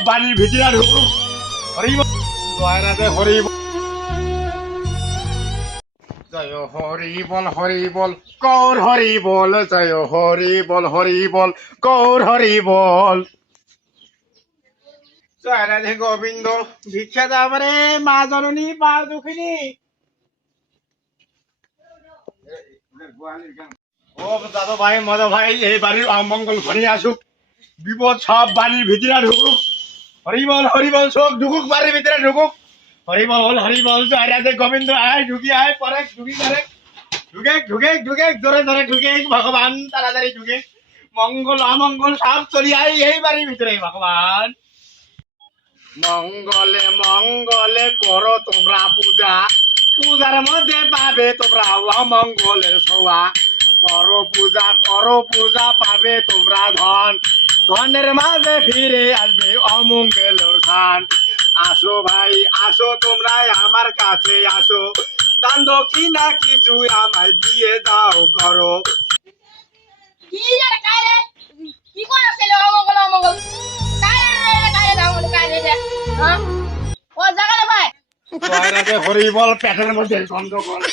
বাড়ির ভিতরে ঢুকুক হরিবল দয়ারাতে হরিবল জয় হরিবল হরিবল গৌর হরিবল জয় হরিবল হরিবল গৌর হরিবল জয় রাধে গোবিন্দ ভিক্ষা দাবরে মা জননী মা দুঃখিনী ও দাদা ভাই মদা ভাই এই বাড়ির অমঙ্গল ঘনিয়ে আসুক বিপদ সব বাড়ির ভিতরে ঢুকুক হরিবল হরিবল সব ঢুকুক বাড়ির ভিতরে ঢুকুক হরিবল হরিবল জয় রাধে গোবিন্দ আয় ঢুকি আয় পরে ঢুকি করে ঢুকে ঢুকে ঢুকে জোরে জোরে ঢুকে ভগবান তাড়াতাড়ি ঢুকে মঙ্গল অমঙ্গল সব চলি আয় এই বাড়ির ভিতরে ভগবান মঙ্গলে মঙ্গলে করো তোমরা পূজা পূজার মধ্যে পাবে তোমরা অমঙ্গলের ছোঁয়া করো পূজা পাবে তোমরা ধন ধনের মাঝে ফিরে আসবে অমঙ্গলের স্থান আসো ভাই আসো তোমরা আমার কাছে আসো দান দক্ষিণা কিছু আমায় দিয়ে দাও করো কি রে কারে কি করে ছেলে অমঙ্গল অমঙ্গল কারে দাও কারে দে হ্যাঁ ও জায়গা ভাই হরিবল পেটের মধ্যে গন্ধ করে